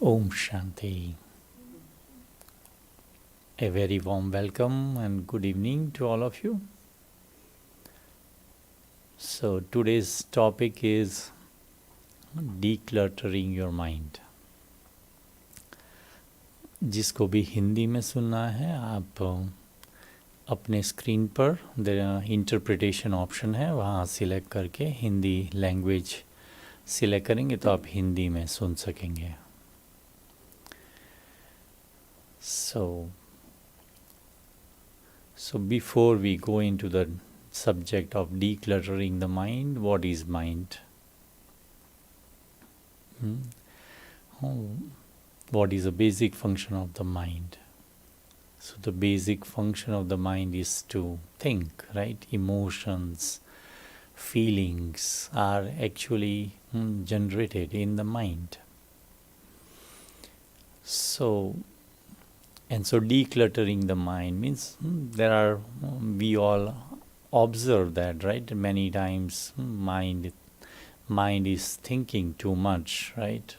Om Shanti. A very warm welcome and good evening to all of you. So, today's topic is decluttering your mind. जिसको भी हिंदी में सुनना है आप अपने स्क्रीन पर इंटरप्रिटेशन ऑप्शन है, वहाँ सिलेक्ट करके हिंदी लैंग्वेज सिलेक्ट करेंगे तो आप हिंदी में सुन सकेंगे. So before we go into the subject of decluttering the mind, what is mind? What is the basic function of the mind? So the basic function of the mind is to think, right? Emotions, feelings are actually generated in the mind. So decluttering the mind means we all observe that, right? Many times mind is thinking too much, right?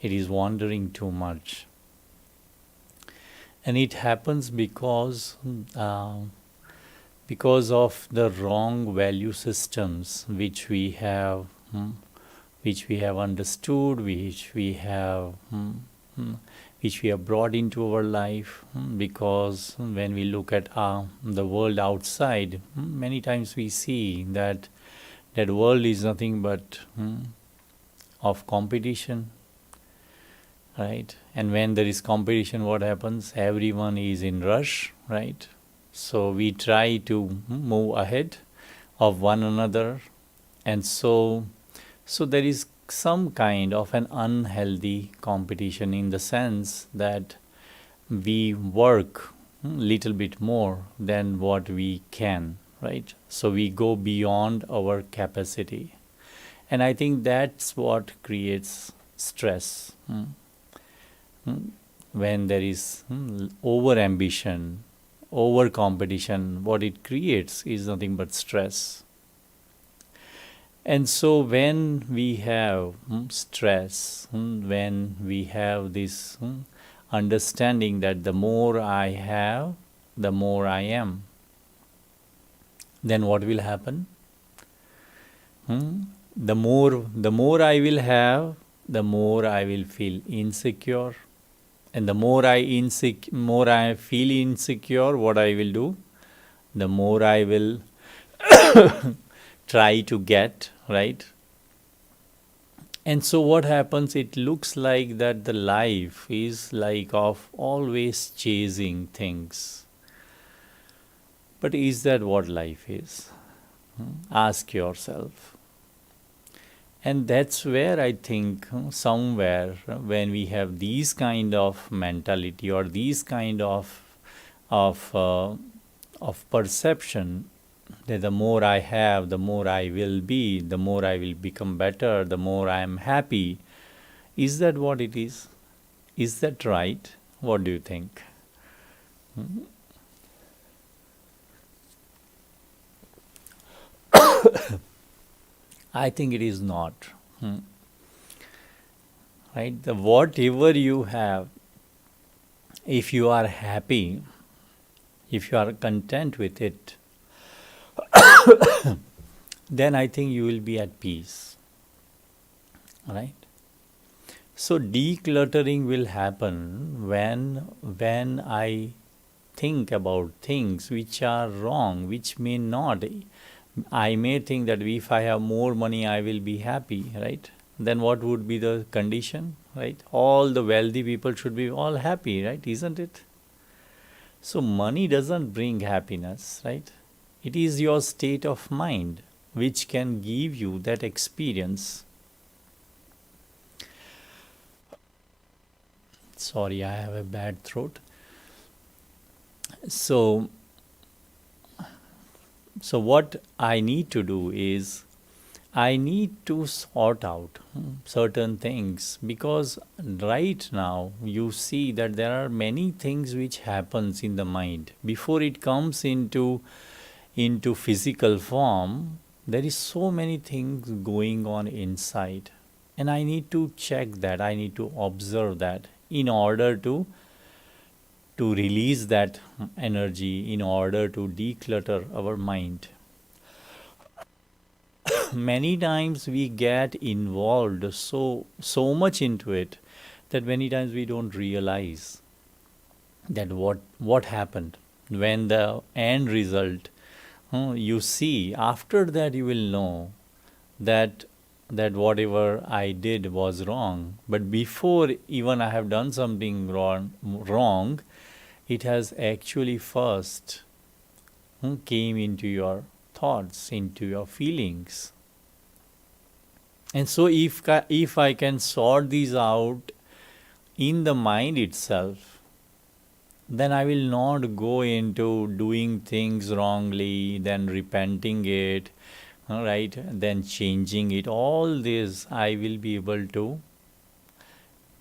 It is wandering too much. And it happens because of the wrong value systems which we have understood, which we have brought into our life, because when we look at the world outside, many times we see that world is nothing but of competition, right? And when there is competition, what happens? Everyone is in rush, right? So we try to move ahead of one another, and so there is some kind of an unhealthy competition in the sense that we work little bit more than what we can, right? So we go beyond our capacity, and I think that's what creates stress. When there is over ambition, over competition, what it creates is nothing but stress. And so when we have stress, when we have this understanding that the more I have, the more I am, then what will happen? The more I will have, the more I will feel insecure. And the more I feel insecure, what I will do? The more I will try to get, right? And so what happens? It looks like that the life is like of always chasing things. But is that what life is? Ask yourself. And that's where I think somewhere when we have these kind of mentality or these kind of perception, that the more I have, the more I will be, the more I will become better, the more I am happy. Is that what it is? Is that right? What do you think? I think it is not. Right? Whatever you have, if you are happy, if you are content with it, then I think you will be at peace. Right? So decluttering will happen when I think about things which are wrong, which may not. I may think that if I have more money, I will be happy, right? Then what would be the condition, right? All the wealthy people should be all happy, right? Isn't it? So money doesn't bring happiness, right? It is your state of mind which can give you that experience. Sorry, I have a bad throat. So what I need to do is I need to sort out certain things, because right now you see that there are many things which happens in the mind before it comes into physical form. There is so many things going on inside, And I need to check that, I need to observe that in order to release that energy, in order to declutter our mind. Many times we get involved so much into it that many times we don't realize that what happened when the end result, you see after that, you will know that whatever I did was wrong. But before even I have done something wrong, it has actually first came into your thoughts, into your feelings. And so if I can sort these out in the mind itself, then I will not go into doing things wrongly, then repenting it, all right, then changing it. All this I will be able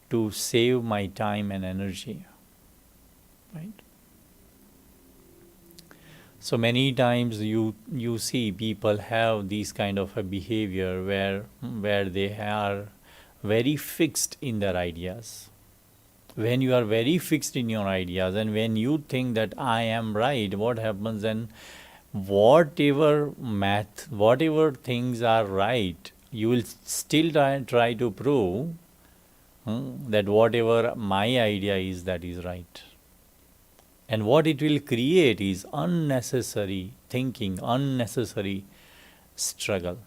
to save my time and energy, right? So many times you see people have these kind of a behavior where they are very fixed in their ideas. When you are very fixed in your ideas and when you think that I am right, what happens then? Whatever things are right, you will still try to prove that whatever my idea is, that is right. And what it will create is unnecessary thinking, unnecessary struggle,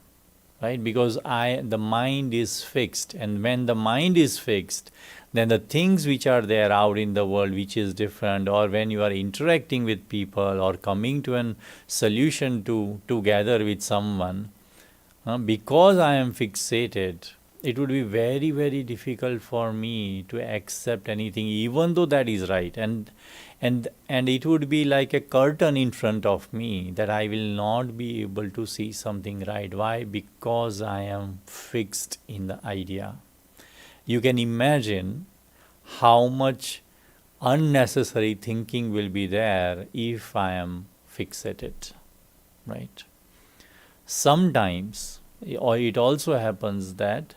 right? Because the mind is fixed, and when the mind is fixed, then the things which are there out in the world, which is different, or when you are interacting with people or coming to a solution together with someone, because I am fixated, it would be very, very difficult for me to accept anything, even though that is right. And it would be like a curtain in front of me that I will not be able to see something right. Why? Because I am fixed in the idea. You can imagine how much unnecessary thinking will be there if I am fixated, right? Sometimes, or it also happens that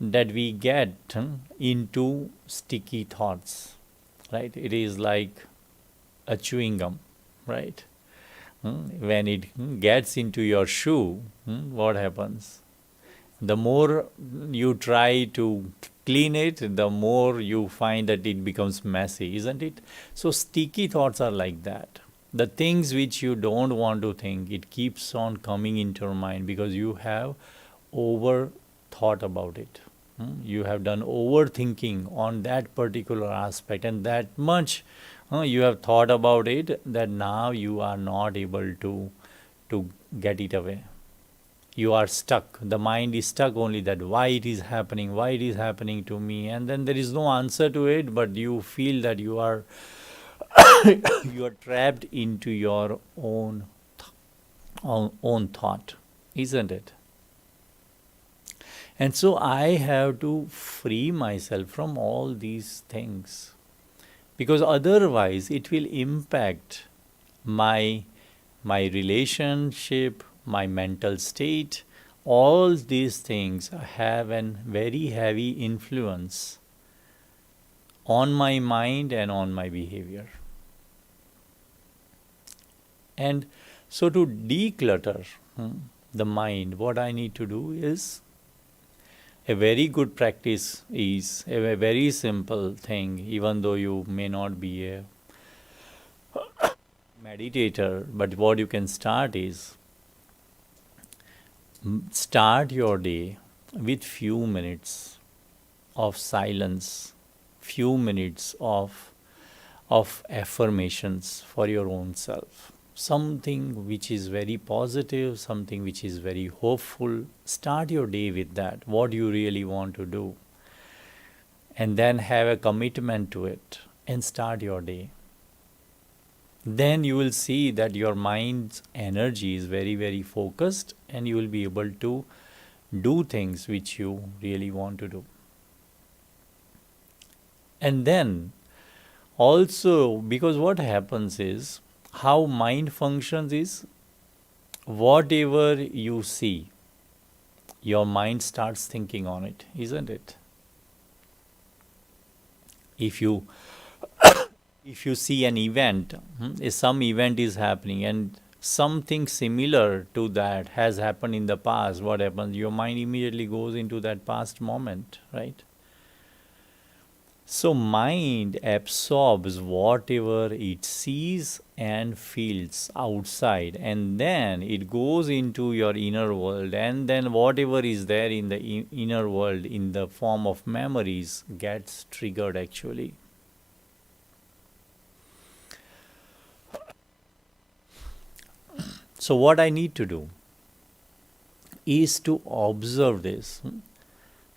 we get into sticky thoughts, right? It is like a chewing gum, right? When it gets into your shoe, what happens? The more you try to clean it, the more you find that it becomes messy, isn't it? So sticky thoughts are like that. The things which you don't want to think, it keeps on coming into your mind because you have over thought about it. You have done overthinking on that particular aspect, and that much you have thought about it that now you are not able to get it away. You are stuck. The mind is stuck only that why it is happening to me, and then there is no answer to it, but you feel that you are you are trapped into your own thought, isn't it? And so I have to free myself from all these things, because otherwise it will impact my relationship, my mental state. All these things have a very heavy influence on my mind and on my behavior. And so to declutter the mind, what I need to do is, a very good practice is a very simple thing, even though you may not be a meditator, but what you can start is, start your day with few minutes of silence, few minutes of affirmations for your own self. Something which is very positive, something which is very hopeful. Start your day with that, what you really want to do. And then have a commitment to it and start your day. Then you will see that your mind's energy is very, very focused, and you will be able to do things which you really want to do. And then also, because what happens is, how mind functions is, whatever you see, your mind starts thinking on it, isn't it? If you see an event, some event is happening and something similar to that has happened in the past, what happens? Your mind immediately goes into that past moment, right? So mind absorbs whatever it sees and feels outside, and then it goes into your inner world, and then whatever is there in the inner world in the form of memories gets triggered actually. So what I need to do is to observe this,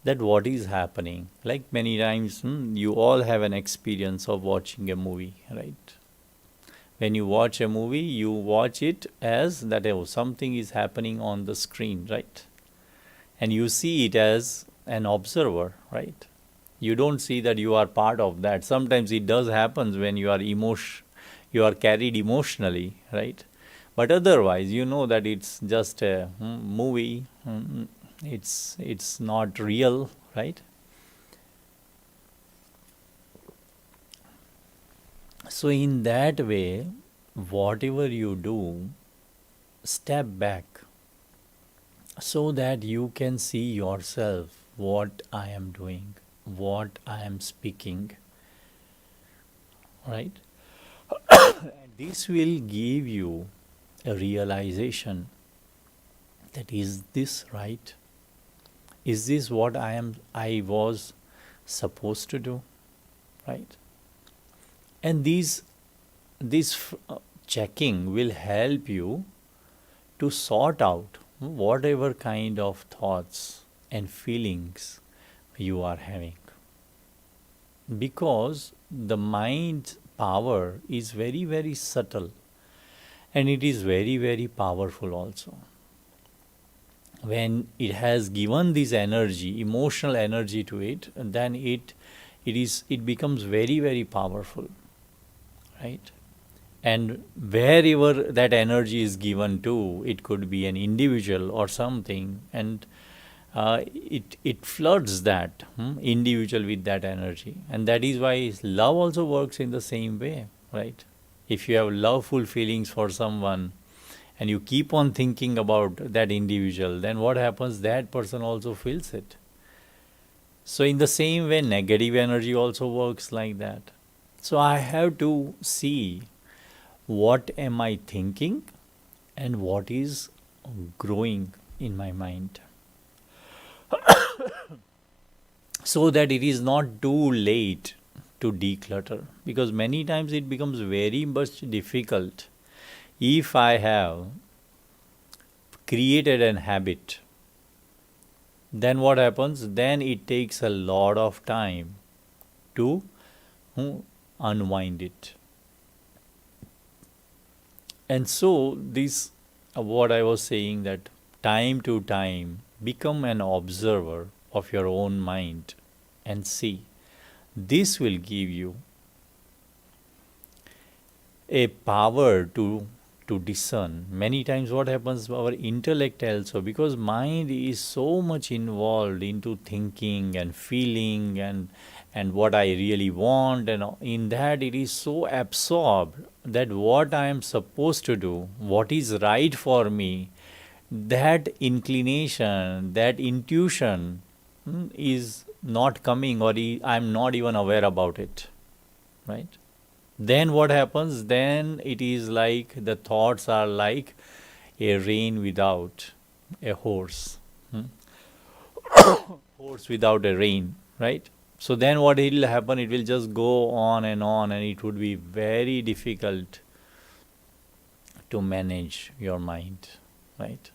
that what is happening. Like many times, you all have an experience of watching a movie, right? When you watch a movie, you watch it as that, oh, something is happening on the screen, right? And you see it as an observer, right? You don't see that you are part of that. Sometimes it does happen when you are carried emotionally, right? But otherwise, you know that it's just a movie. It's not real, right? So in that way, whatever you do, step back so that you can see yourself, what I am doing, what I am speaking, right? This will give you a realization that, is this right? Is this what I was supposed to do, right? And this checking will help you to sort out whatever kind of thoughts and feelings you are having, because the mind's power is very very subtle, and it is very very powerful also. When it has given this energy, emotional energy to it, then it becomes very very powerful, right? And wherever that energy is given to, it could be an individual or something, and it floods that individual with that energy. And that is why love also works in the same way, right? If you have loveful feelings for someone and you keep on thinking about that individual, then what happens? That person also feels it. So in the same way, negative energy also works like that. So I have to see what am I thinking and what is growing in my mind, so that it is not too late to declutter, because many times it becomes very much difficult if I have created an habit. Then what happens? Then it takes a lot of time to unwind it. And so this, what I was saying, that time to time become an observer of your own mind and see. This will give you a power to discern. Many times what happens, our intellect also, because mind is so much involved into thinking and feeling and what I really want, and in that it is so absorbed that what I am supposed to do, what is right for me, that inclination, that intuition is not coming, or I'm not even aware about it, right? Then what happens? Then it is like the thoughts are like a rain without a horse, horse without a rain, right? So then what will happen? It will just go on, and it would be very difficult to manage your mind, right?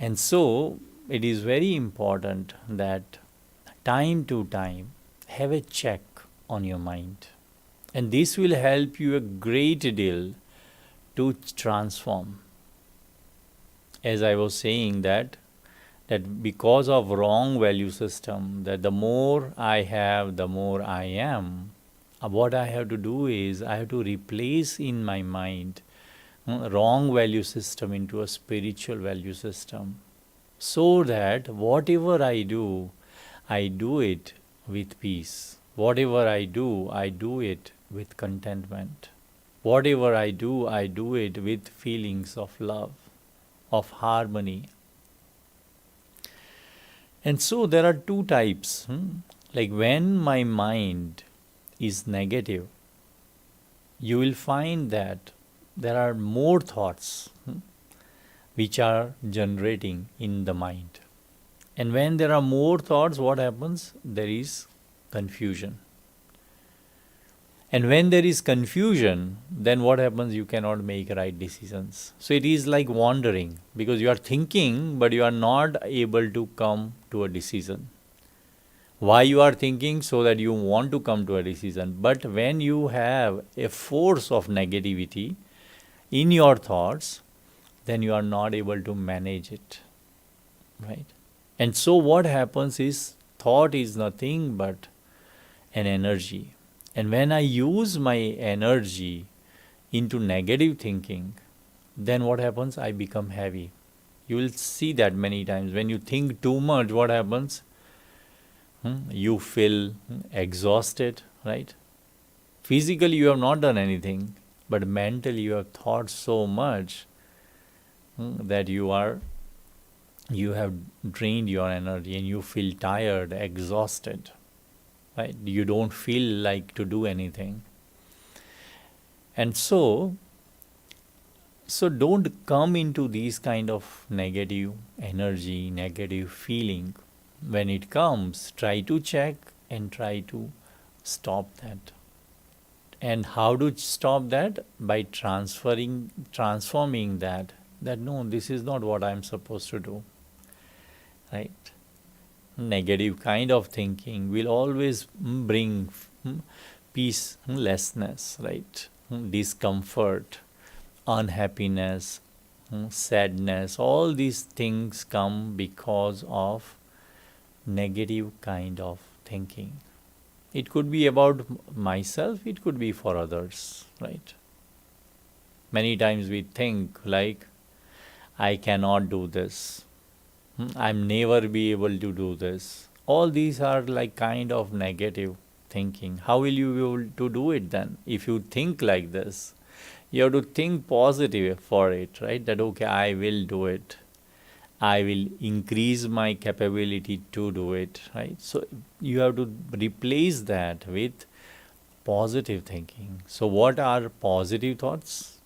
And so it is very important that time to time have a check on your mind, and this will help you a great deal to transform. As I was saying, that because of wrong value system, that the more I have, the more I am, what I have to do is I have to replace in my mind wrong value system into a spiritual value system, so that whatever I do it with peace. Whatever I do it with contentment. Whatever I do it with feelings of love, of harmony. And so there are two types. Like when my mind is negative, you will find that there are more thoughts which are generating in the mind. And when there are more thoughts, what happens? There is confusion. And when there is confusion, then what happens? You cannot make right decisions. So it is like wandering, because you are thinking, but you are not able to come to a decision. Why you are thinking? So that you want to come to a decision. But when you have a force of negativity in your thoughts, then you are not able to manage it. Right? And so what happens is, thought is nothing but an energy. And when I use my energy into negative thinking, then what happens? I become heavy. You will see that many times. When you think too much, what happens? You feel exhausted, right? Physically, you have not done anything, but mentally, you have thought so much that you have drained your energy and you feel tired, exhausted. Right? You don't feel like to do anything. And so don't come into these kind of negative energy, negative feeling. When it comes, try to check and try to stop that. And how to stop that? By transforming that no, this is not what I'm supposed to do. Right? Negative kind of thinking will always bring peacelessness, right? Discomfort, unhappiness, sadness. All these things come because of negative kind of thinking. It could be about myself, it could be for others, right? Many times we think like, I cannot do this. I'm never be able to do this. All these are like kind of negative thinking. How will you be able to do it then? If you think like this, you have to think positive for it, right? That okay, I will do it. I will increase my capability to do it, right? So you have to replace that with positive thinking. So what are positive thoughts?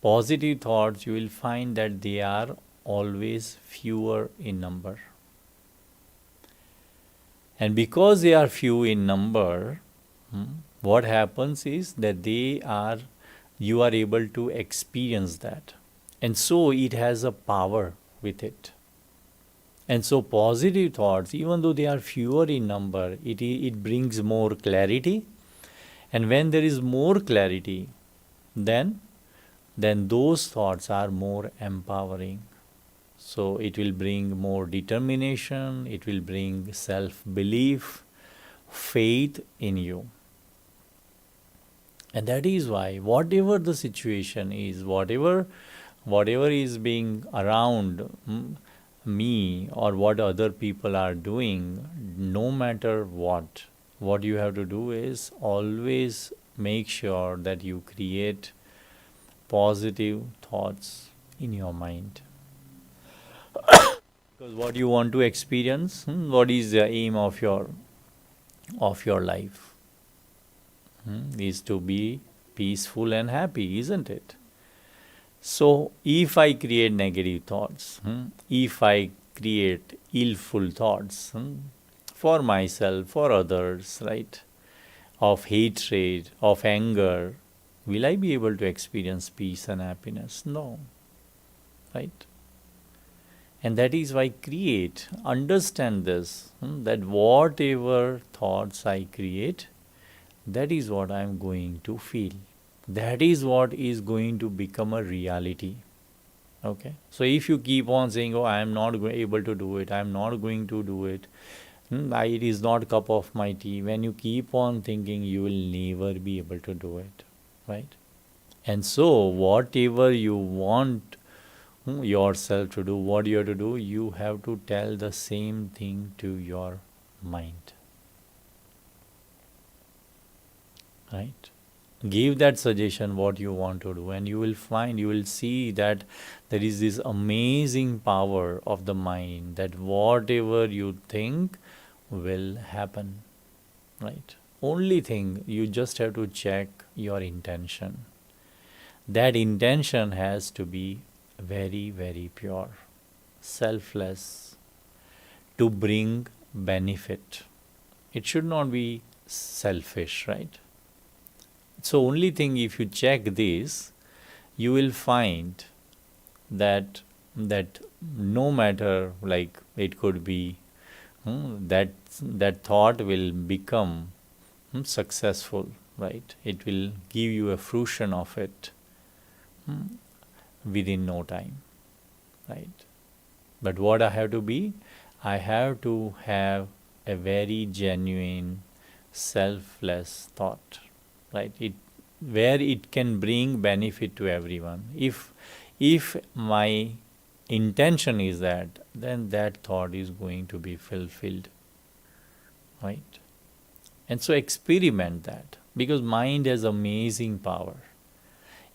Positive thoughts, you will find that they are always fewer in number. And because they are few in number, what happens is that you are able to experience that. And so it has a power with it. And so positive thoughts, even though they are fewer in number, it brings more clarity. And when there is more clarity, then those thoughts are more empowering. So it will bring more determination, it will bring self-belief, faith in you. And that is why whatever the situation is, whatever is being around me or what other people are doing, no matter what you have to do is always make sure that you create positive thoughts in your mind. Because what you want to experience, what is the aim of your life? Is to be peaceful and happy, isn't it? So if I create negative thoughts, if I create illful thoughts for myself, for others, right, of hatred, of anger, will I be able to experience peace and happiness? No. Right? And that is why understand this, that whatever thoughts I create, that is what I am going to feel. That is what is going to become a reality. Okay? So if you keep on saying, oh, I am not able to do it, I am not going to do it, it is not cup of my tea. When you keep on thinking, you will never be able to do it. Right? And so, whatever you want yourself to do, what you have to do, you have to tell the same thing to your mind. Right? Give that suggestion what you want to do, and you will find, you will see that there is this amazing power of the mind that whatever you think will happen. Right? Only thing, you just have to check your intention. That intention has to be very, very pure, selfless, to bring benefit. It should not be selfish, right? So, only thing, if you check this, you will find that no matter, like, it could be that thought will become successful, right? It will give you a fruition of it within no time, right? But what I have to be? I have to have a very genuine, selfless thought, right? It where it can bring benefit to everyone. If my intention is that, then that thought is going to be fulfilled, right? And so experiment that, because mind has amazing power.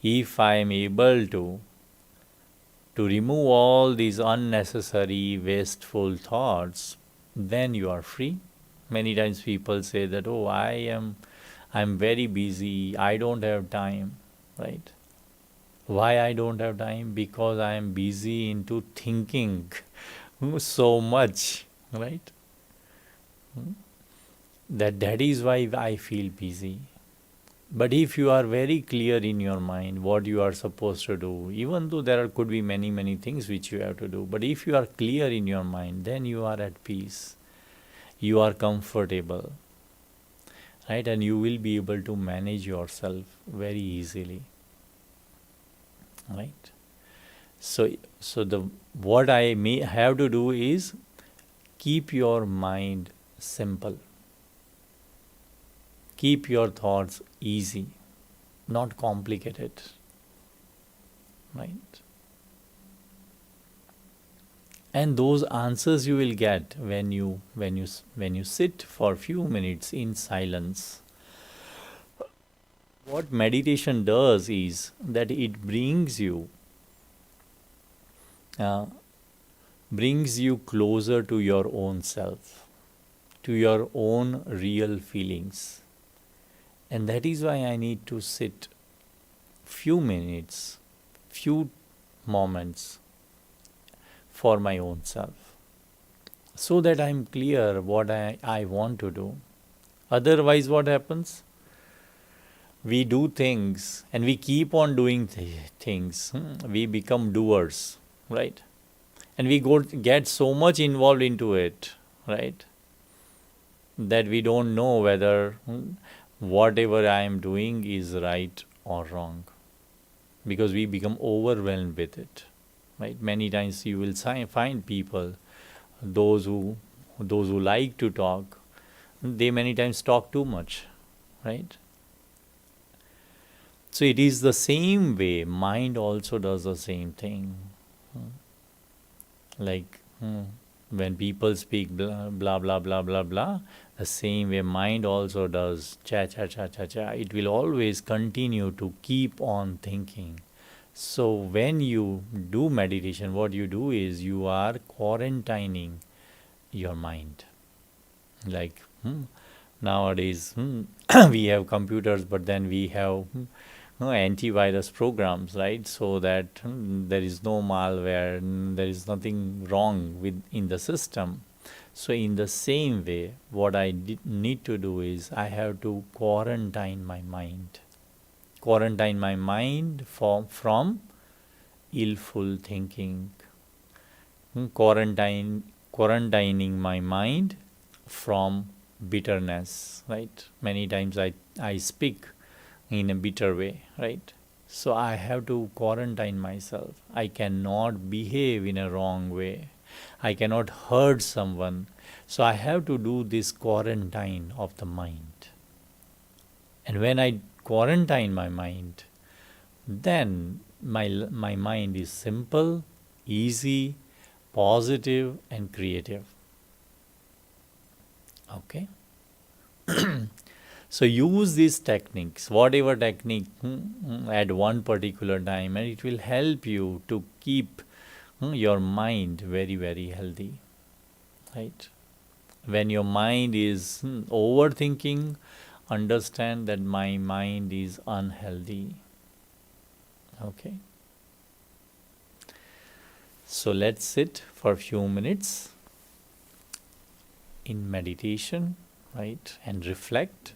If I am able to remove all these unnecessary, wasteful thoughts, then you are free. Many times people say that, oh, I'm very busy, I don't have time, right? Why I don't have time? Because I am busy into thinking so much, right? That is why I feel busy. But if you are very clear in your mind what you are supposed to do, even though could be many, many things which you have to do, but if you are clear in your mind, then you are at peace. You are comfortable, right? And you will be able to manage yourself very easily, right? So the what I may have to do is keep your mind simple. Keep your thoughts easy, not complicated, right? And those answers you will get when you sit for a few minutes in silence. What meditation does is that it uh, brings you closer to your own self, to your own real feelings. And that is why I need to sit few minutes, few moments for my own self, so that I'm clear what I want to do. Otherwise, what happens? We do things and we keep on doing things. We become doers, right? And we get so much involved into it, right? That we don't know whether whatever I am doing is right or wrong, because we become overwhelmed with it, right? Many times you will find people, those who like to talk, they many times talk too much, right? So it is the same way mind also does the same thing. Like when people speak blah blah blah blah blah blah, the same way mind also does cha cha cha cha cha. It will always continue to keep on thinking. So when you do meditation, what you do is you are quarantining your mind. Like nowadays we have computers, but then we have antivirus programs, right? So that there is no malware, there is nothing wrong with in the system. So in the same way, what I need to do is I have to quarantine my mind. Quarantine my mind from illful thinking. Quarantining my mind from bitterness, right? Many times I speak in a bitter way, right? So I have to quarantine myself. I cannot behave in a wrong way. I cannot hurt someone. So I have to do this quarantine of the mind. And when I quarantine my mind, then my mind is simple, easy, positive, and creative. Okay? So use these techniques, whatever technique at one particular time, and it will help you to keep your mind very, very healthy. Right? When your mind is overthinking, understand that my mind is unhealthy. Okay? So let's sit for a few minutes in meditation, right? And reflect.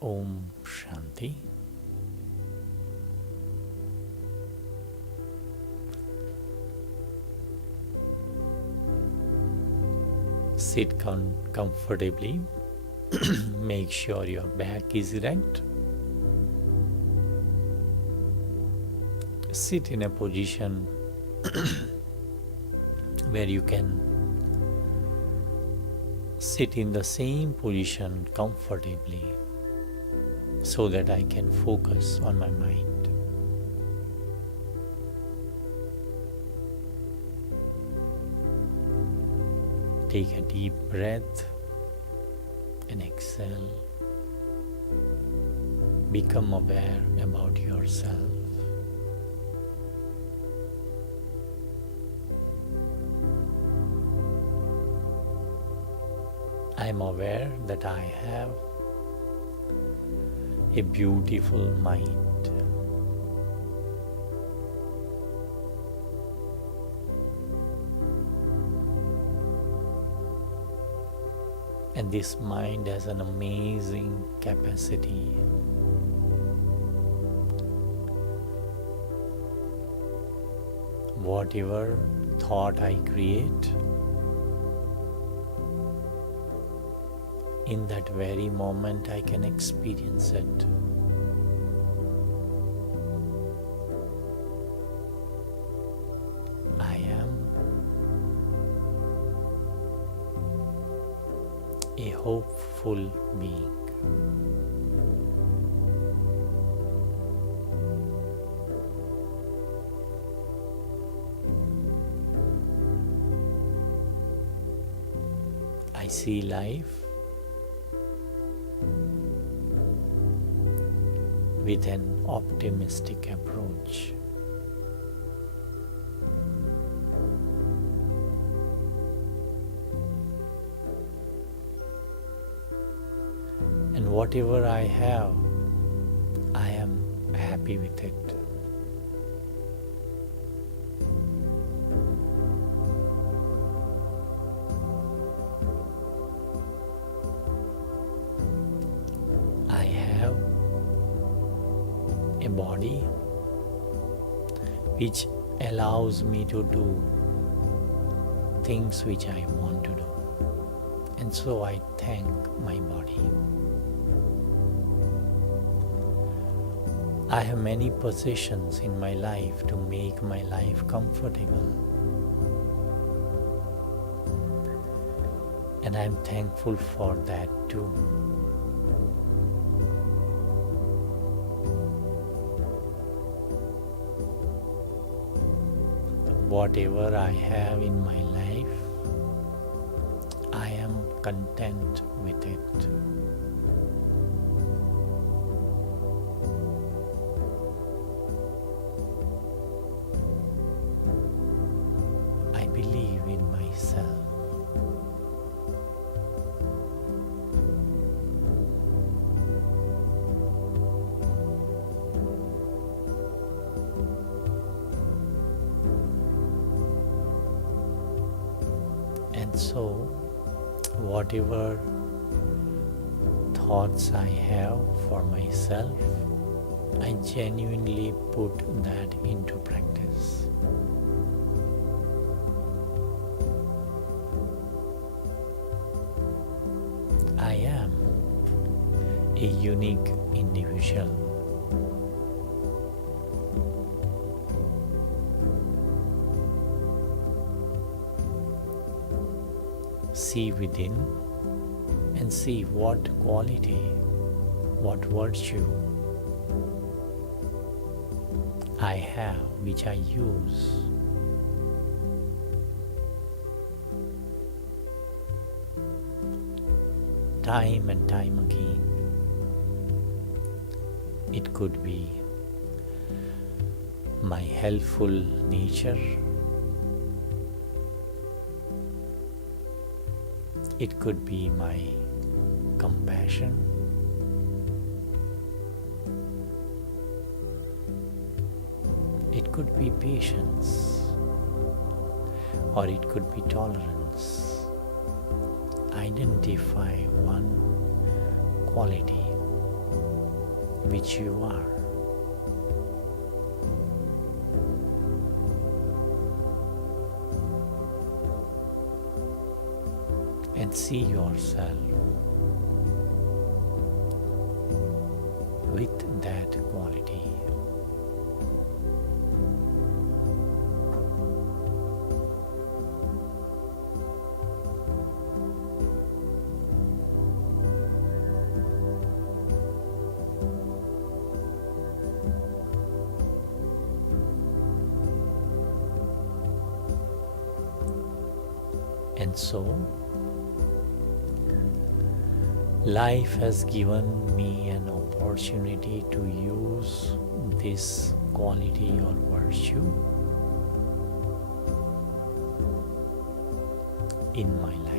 Om Shanti. Sit comfortably. Make sure your back is erect. Sit in a position where you can sit in the same position comfortably so that I can focus on my mind. Take a deep breath and exhale. Become aware about yourself. I am aware that I have a beautiful mind. And this mind has an amazing capacity. Whatever thought I create, in that very moment I can experience it. I am a hopeful being. I see life with an optimistic approach. And whatever I have, I am happy with it. I have a body which allows me to do things which I want to do. And so I thank my body. I have many possessions in my life to make my life comfortable. And I am thankful for that too. Whatever I have in my life, I am content with it. I believe in myself. And so, whatever thoughts I have for myself, I genuinely put that into practice. I am a unique individual. see within and see what quality, what virtue I have which I use. Time and time again. It could be my helpful nature. It could be my compassion. It could be patience, or it could be tolerance. Identify one quality which you are. And see yourself with that quality. And so, life has given me an opportunity to use this quality or virtue in my life.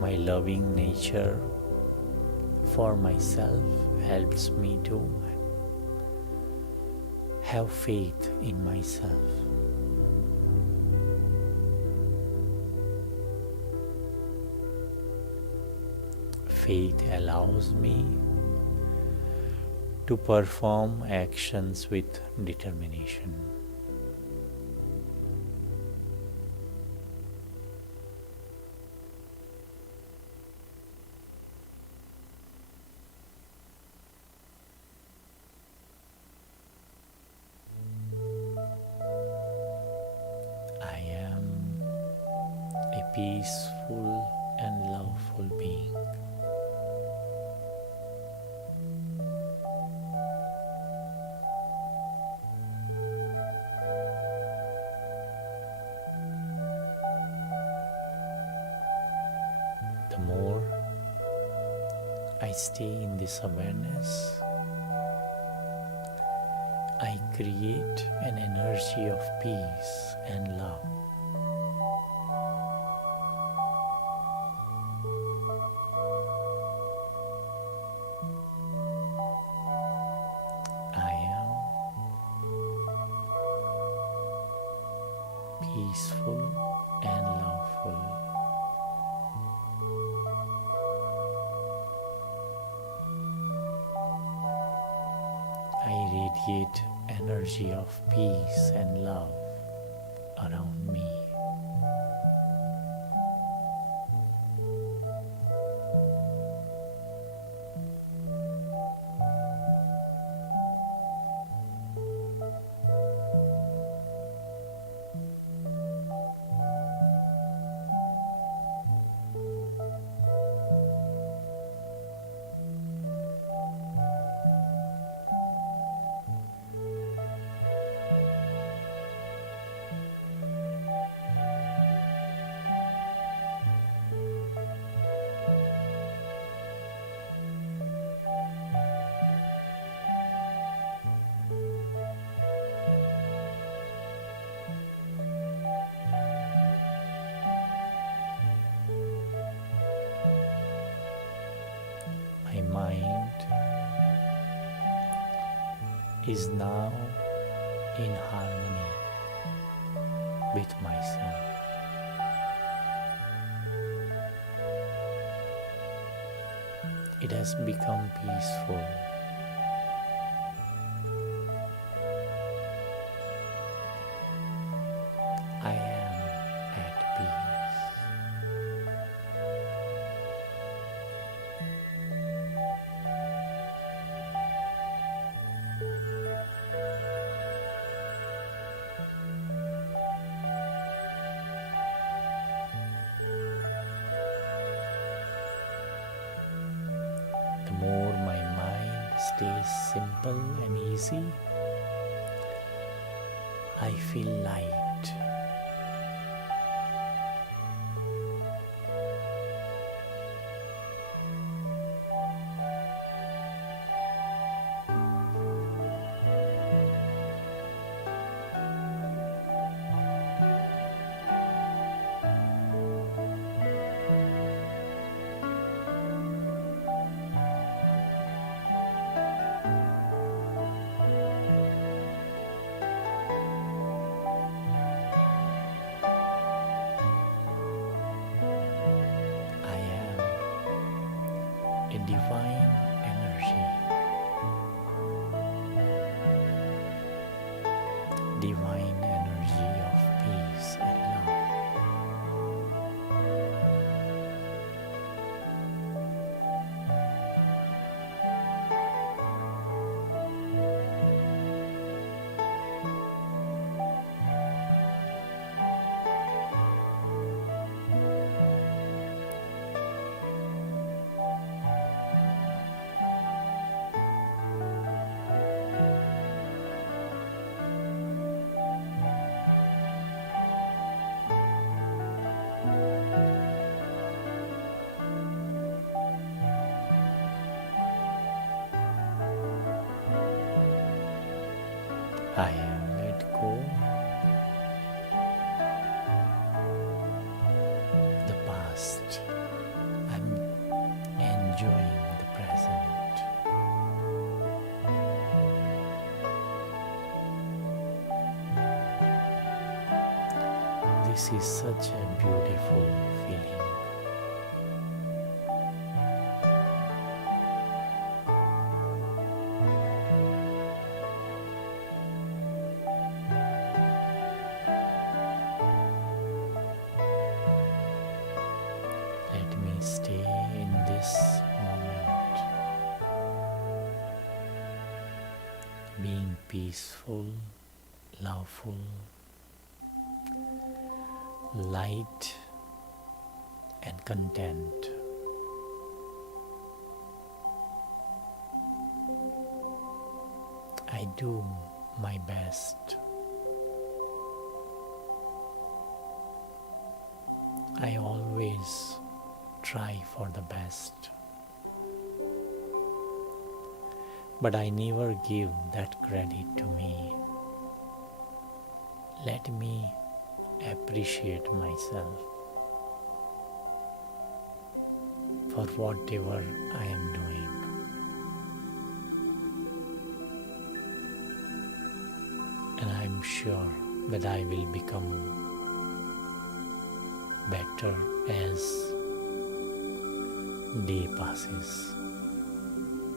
My loving nature for myself helps me to have faith in myself. Faith allows me to perform actions with determination. Peaceful and loveful being. The more I stay in this awareness, I create an energy of peace and love. Peaceful and loveful. I radiate energy of peace and love around me. My mind is now in harmony with myself. It has become peaceful. The more my mind stays simple and easy, I feel light. I am a divine energy, divine energy of peace and love. I have let go the past. I'm enjoying the present. This is such a beautiful feeling. Let me stay in this moment, being peaceful, loveful, light, and content. I do my best. I always try for the best. But I never give that credit to me. Let me appreciate myself for whatever I am doing. And I am sure that I will become better as day passes,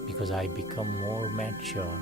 because I become more mature.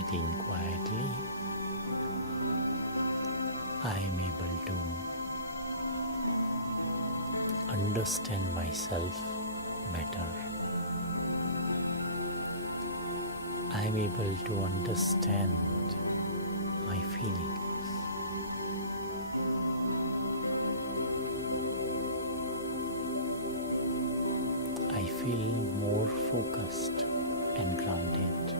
sitting quietly, I am able to understand myself better. I am able to understand my feelings. I feel more focused and grounded.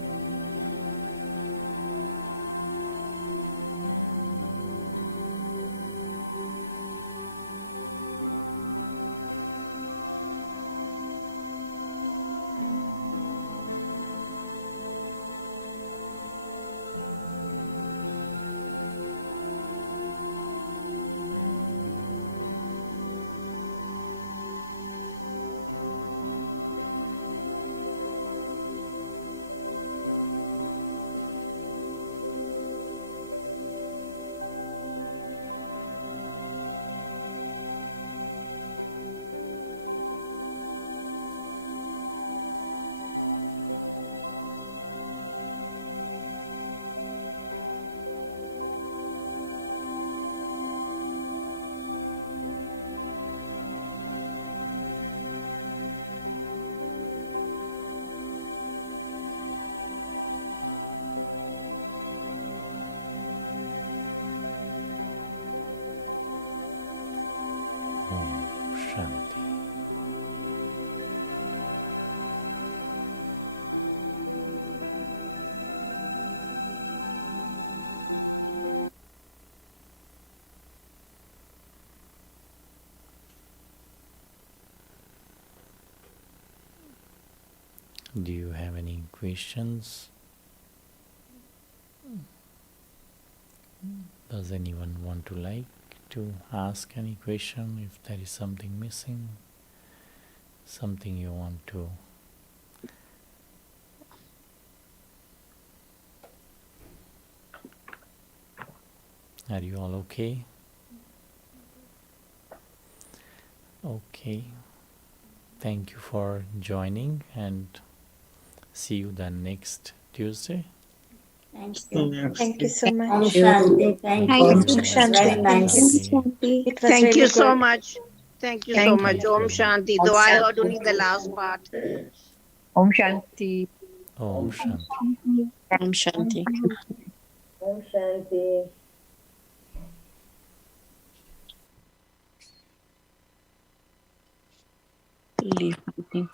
Om Shanti. Do you have any questions? Does anyone want to ask any question? If there is something missing, something you want to. Are you all okay? Okay. Thank you for joining and see you then next Tuesday. Thank you. Thank you so much. Om Shanti. Thank Thank you. you. It was Shanti. very Thank you, nice. Shanti. It was Thank really you so good. much. Thank you so Thank much. you. Om Shanti. Om Though I heard Shanti. only the last part. Om Shanti. Om Shanti. Om Shanti. Om Shanti. Leave meeting.